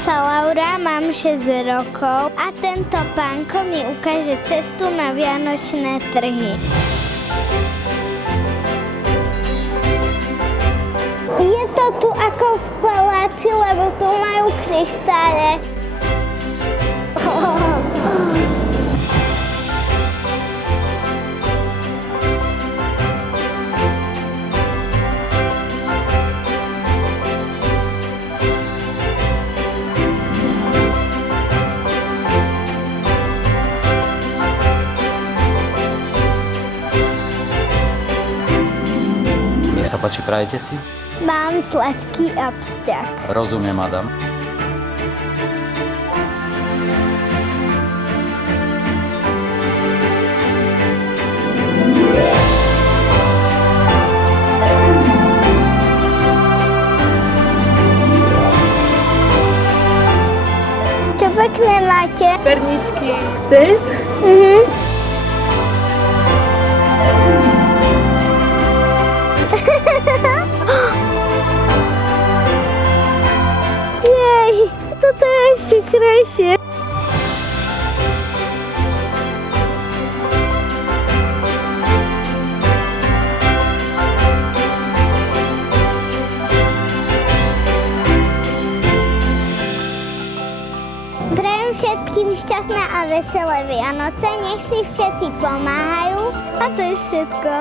sa Laura, mám 6 rokov a tento pánko mi ukáže cestu na vianočné trhy. Je to tu ako v paláci, lebo tu majú kryštále. Nech sa páči, prajete si? Mám sladký absťak. Rozumiem, Adam. Čo pekné máte? Perničky chceš? Jej, toto je ešte krajšie. Prajem všetkým šťastné a veselé Vianoce, nech si všetci pomáhajú a to je všetko.